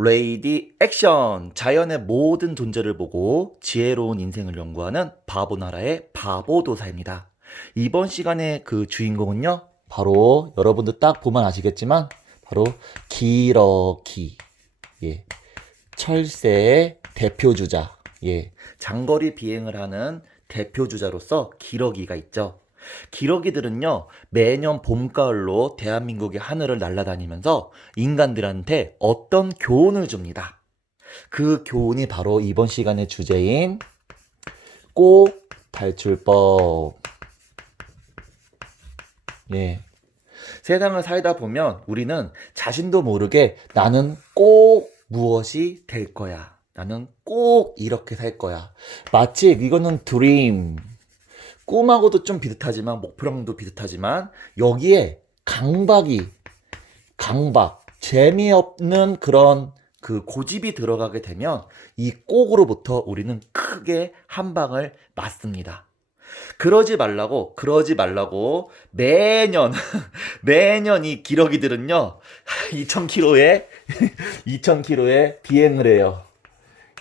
레이디 액션! 자연의 모든 존재를 보고 지혜로운 인생을 연구하는 바보나라의 바보도사입니다. 이번 시간의 그 주인공은요, 바로 여러분들 딱 보면 아시겠지만 바로 기러기. 예. 철새의 대표주자. 예. 장거리 비행을 하는 대표주자로서 기러기가 있죠. 기러기들은요, 매년 봄, 가을로 대한민국의 하늘을 날아다니면서 인간들한테 어떤 교훈을 줍니다. 그 교훈이 바로 이번 시간의 주제인 꼭 탈출법. 예. 세상을 살다 보면 우리는 자신도 모르게 나는 꼭 무엇이 될 거야. 나는 꼭 이렇게 살 거야. 마치 이거는 드림. 꿈하고도 좀 비슷하지만, 목표랑도 비슷하지만, 여기에 강박, 재미없는 그런 그 고집이 들어가게 되면 이 꼭으로부터 우리는 크게 한 방을 맞습니다. 그러지 말라고 매년, 매년 이 기러기들은요, 2000km에, 2000km에 비행을 해요.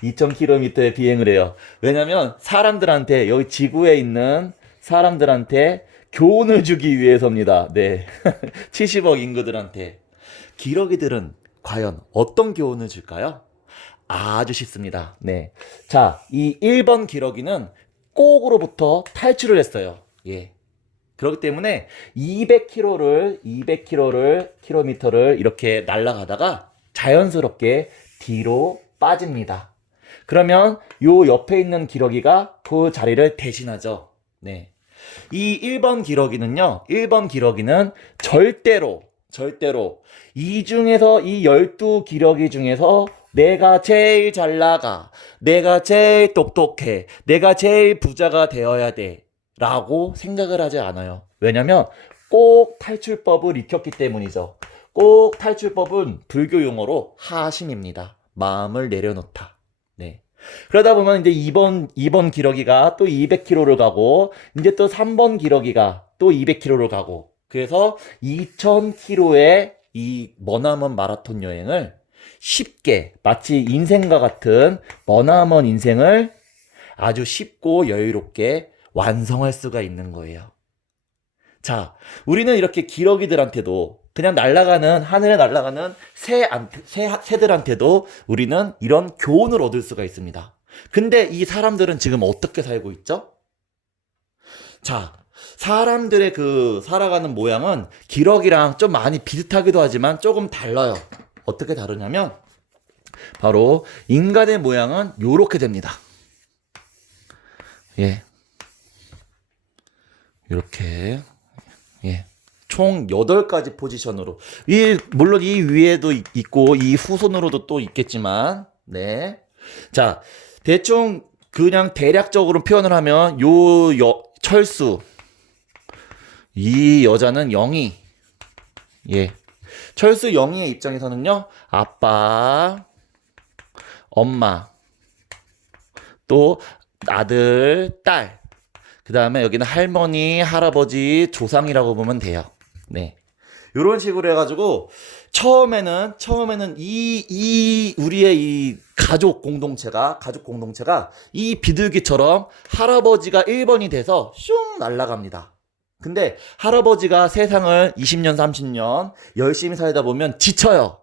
2000km의 비행을 해요. 왜냐면 사람들한테, 여기 지구에 있는 사람들한테 교훈을 주기 위해서입니다. 네. 70억 인구들한테. 기러기들은 과연 어떤 교훈을 줄까요? 아주 쉽습니다. 네. 자, 이 1번 기러기는 꼭으로부터 탈출을 했어요. 예. 그렇기 때문에 200km를 이렇게 날아가다가 자연스럽게 뒤로 빠집니다. 그러면 요 옆에 있는 기러기가 그 자리를 대신하죠. 네. 이 1번 기러기는 절대로 이 중에서 이 12기러기 중에서 내가 제일 잘 나가, 내가 제일 똑똑해, 내가 제일 부자가 되어야 돼 라고 생각을 하지 않아요. 왜냐면 꼭 탈출법을 익혔기 때문이죠. 꼭 탈출법은 불교 용어로 하심입니다. 마음을 내려놓다. 네. 그러다 보면 이제 2번 기러기가 또 200km를 가고, 이제 또 3번 기러기가 또 200km를 가고, 그래서 2000km의 이 머나먼 마라톤 여행을 쉽게, 마치 인생과 같은 머나먼 인생을 아주 쉽고 여유롭게 완성할 수가 있는 거예요. 자, 우리는 이렇게 기러기들한테도, 그냥 하늘에 날아가는 새들한테도 우리는 이런 교훈을 얻을 수가 있습니다. 근데 이 사람들은 지금 어떻게 살고 있죠? 자, 사람들의 그 살아가는 모양은 기러기랑 좀 많이 비슷하기도 하지만 조금 달라요. 어떻게 다르냐면, 바로 인간의 모양은 요렇게 됩니다. 예. 이렇게. 예. 총 8가지 포지션으로. 물론 이 위에도 있고, 이 후손으로도 또 있겠지만, 네. 자, 대충, 그냥 대략적으로 표현을 하면, 철수. 이 여자는 영희. 예. 철수 영희의 입장에서는요, 아빠, 엄마, 또 아들, 딸. 그 다음에 여기는 할머니, 할아버지, 조상이라고 보면 돼요. 네. 요런 식으로 해가지고, 처음에는 우리의 이 가족 공동체가 이 비둘기처럼 할아버지가 1번이 돼서 슝 날아갑니다. 근데 할아버지가 세상을 20년, 30년 열심히 살다 보면 지쳐요.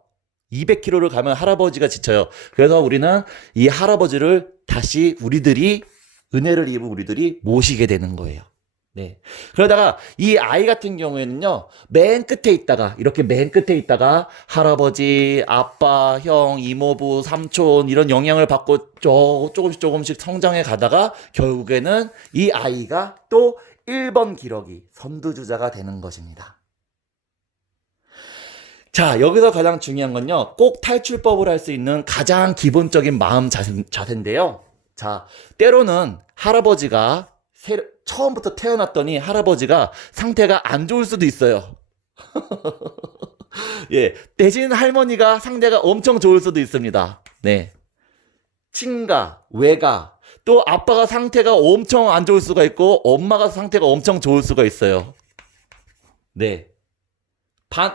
200km를 가면 할아버지가 지쳐요. 그래서 우리는 이 할아버지를 다시 은혜를 입은 우리들이 모시게 되는 거예요. 네. 그러다가 이 아이 같은 경우에는요, 맨 끝에 있다가 할아버지, 아빠, 형, 이모부, 삼촌 이런 영향을 받고 조금씩 성장해 가다가 결국에는 이 아이가 또 1번 기러기, 선두주자가 되는 것입니다. 자, 여기서 가장 중요한 건요, 꼭 탈출법을 할 수 있는 가장 기본적인 마음 자세인데요. 자, 때로는 할아버지가 처음부터 태어났더니 할아버지가 상태가 안 좋을 수도 있어요. 예, 대신 할머니가 상태가 엄청 좋을 수도 있습니다. 네. 친가, 외가, 또 아빠가 상태가 엄청 안 좋을 수가 있고 엄마가 상태가 엄청 좋을 수가 있어요. 네.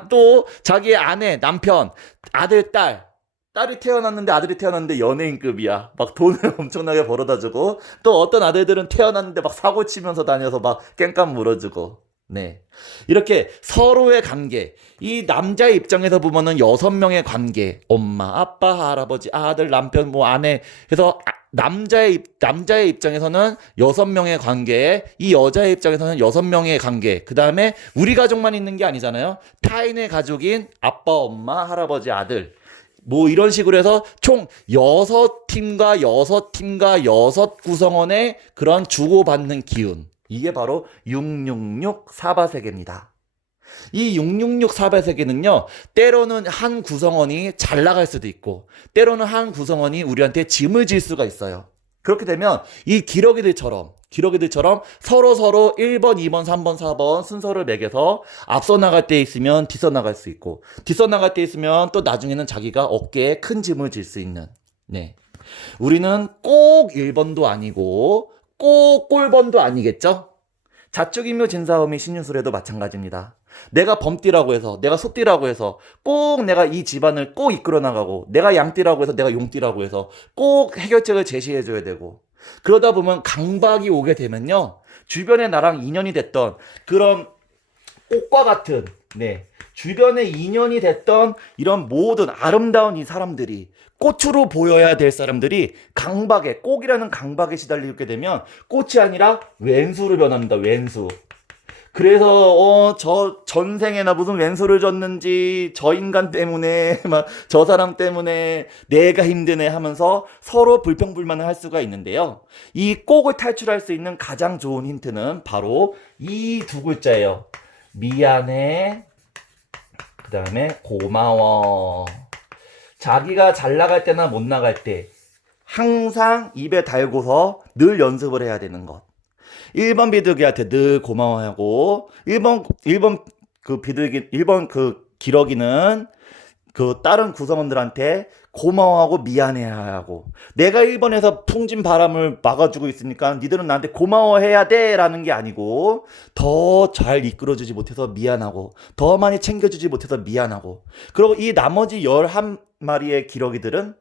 또 자기의 아내, 남편, 아들, 딸 딸이 태어났는데 아들이 태어났는데 연예인급이야. 막 돈을 엄청나게 벌어다 주고 또 어떤 아들들은 태어났는데 막 사고 치면서 다녀서 막 깽판 물어주고 네. 이렇게 서로의 관계, 이 남자의 입장에서 보면은 6명의 관계, 엄마, 아빠, 할아버지, 아들, 남편, 뭐 아내 해서 남자의 입장에서는 6명의 관계, 이 여자의 입장에서는 6명의 관계. 그다음에 우리 가족만 있는 게 아니잖아요. 타인의 가족인 아빠, 엄마, 할아버지, 아들. 뭐 이런 식으로 해서 총 6팀과 6팀과 6구성원의 그런 주고받는 기운. 이게 바로 666 사바세계입니다. 이 666 사바세계는요, 때로는 한 구성원이 잘 나갈 수도 있고, 때로는 한 구성원이 우리한테 짐을 질 수가 있어요. 그렇게 되면 이 기러기들처럼 서로 1번, 2번, 3번, 4번 순서를 매겨서 앞서 나갈 때 있으면 뒤서 나갈 수 있고, 뒤서 나갈 때 있으면 또 나중에는 자기가 어깨에 큰 짐을 질 수 있는, 네. 우리는 꼭 1번도 아니고, 꼭 꼴번도 아니겠죠? 자축인묘 진사오미 신유술에도 마찬가지입니다. 내가 범띠라고 해서, 내가 소띠라고 해서 꼭 내가 이 집안을 꼭 이끌어 나가고, 내가 양띠라고 해서 내가 용띠라고 해서 꼭 해결책을 제시해 줘야 되고, 그러다 보면 강박이 오게 되면요, 주변에 나랑 인연이 됐던 그런 꽃과 같은, 네, 주변에 인연이 됐던 이런 모든 아름다운 이 사람들이, 꽃으로 보여야 될 사람들이 강박에, 꼭이라는 강박에 시달리게 되면 꽃이 아니라 왼수로 변합니다. 왼수. 그래서 저 전생에나 무슨 왼수를 졌는지, 저 인간 때문에 막 저 사람 때문에 내가 힘드네 하면서 서로 불평불만을 할 수가 있는데요. 이 꼭을 탈출할 수 있는 가장 좋은 힌트는 바로 이 두 글자예요. 미안해, 그 다음에 고마워. 자기가 잘 나갈 때나 못 나갈 때 항상 입에 달고서 늘 연습을 해야 되는 것. 1번 비둘기한테 늘 고마워하고, 1번 그 기러기는 그 다른 구성원들한테 고마워하고 미안해야 하고, 내가 1번에서 풍진 바람을 막아주고 있으니까 니들은 나한테 고마워해야 돼 라는 게 아니고, 더 잘 이끌어주지 못해서 미안하고, 더 많이 챙겨주지 못해서 미안하고, 그리고 이 나머지 11마리의 기러기들은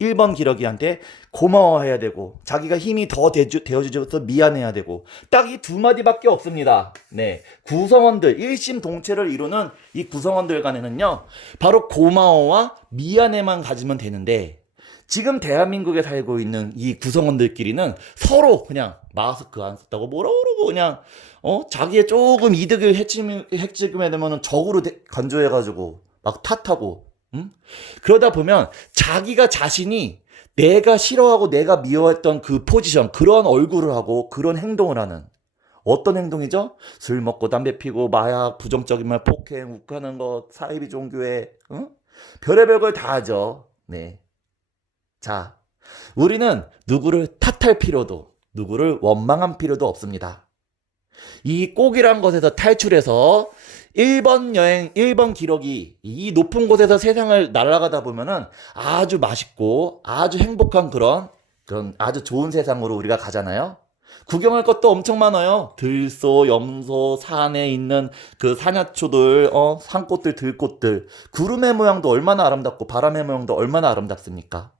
1번 기러기한테 고마워해야 되고, 자기가 힘이 더 되어주셔서 미안해야 되고, 딱 이 두 마디밖에 없습니다. 네. 구성원들, 일심동체를 이루는 이 구성원들 간에는요, 바로 고마워와 미안해만 가지면 되는데, 지금 대한민국에 살고 있는 이 구성원들끼리는 서로 그냥 마스크 안 썼다고 뭐라 그러고, 그냥, 자기의 조금 이득을 해치게 되면 적으로 간주해가지고, 막 탓하고, 응? 그러다 보면 자기가 자신이 내가 싫어하고 내가 미워했던 그 포지션, 그런 얼굴을 하고 그런 행동을 하는, 어떤 행동이죠? 술 먹고 담배 피고 마약, 부정적인 말, 폭행, 욱하는 것, 사이비 종교에, 응? 별의별 걸 다 하죠. 네. 자, 우리는 누구를 탓할 필요도, 누구를 원망할 필요도 없습니다. 이 꼭이란 것에서 탈출해서 1번 기러기, 이 높은 곳에서 세상을 날아가다 보면은 아주 맛있고 아주 행복한 그런 아주 좋은 세상으로 우리가 가잖아요. 구경할 것도 엄청 많아요. 들소, 염소, 산에 있는 그 산야초들, 산꽃들, 들꽃들, 구름의 모양도 얼마나 아름답고 바람의 모양도 얼마나 아름답습니까?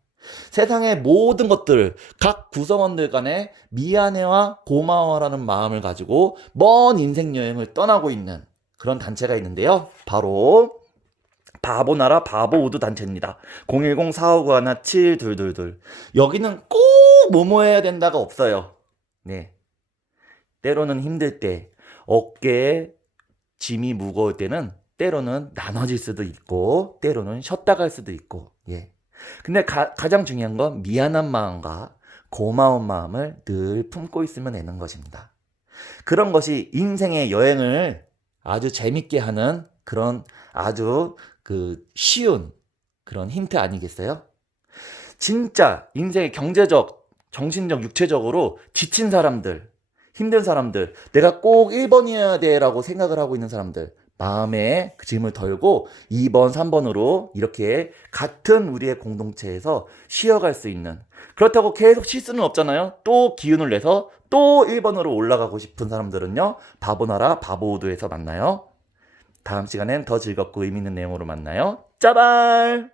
세상의 모든 것들, 각 구성원들 간에 미안해와 고마워라는 마음을 가지고 먼 인생 여행을 떠나고 있는 그런 단체가 있는데요. 바로 바보나라 바보우드 단체입니다. 010-4591-7222. 여기는 꼭 뭐뭐 해야 된다가 없어요. 네. 때로는 힘들 때, 어깨에 짐이 무거울 때는 때로는 나눠질 수도 있고, 때로는 쉬었다 갈 수도 있고, 예. 근데 가장 중요한 건 미안한 마음과 고마운 마음을 늘 품고 있으면 되는 것입니다. 그런 것이 인생의 여행을 아주 재밌게 하는 그런 아주 쉬운 그런 힌트 아니겠어요? 진짜 인생의 경제적, 정신적, 육체적으로 지친 사람들, 힘든 사람들, 내가 꼭 1번이어야 돼 라고 생각을 하고 있는 사람들, 마음에 그 짐을 덜고 2번, 3번으로 이렇게 같은 우리의 공동체에서 쉬어갈 수 있는, 그렇다고 계속 쉴 수는 없잖아요. 또 기운을 내서 또 1번으로 올라가고 싶은 사람들은요, 바보나라 바보우드에서 만나요. 다음 시간엔 더 즐겁고 의미 있는 내용으로 만나요. 짜발!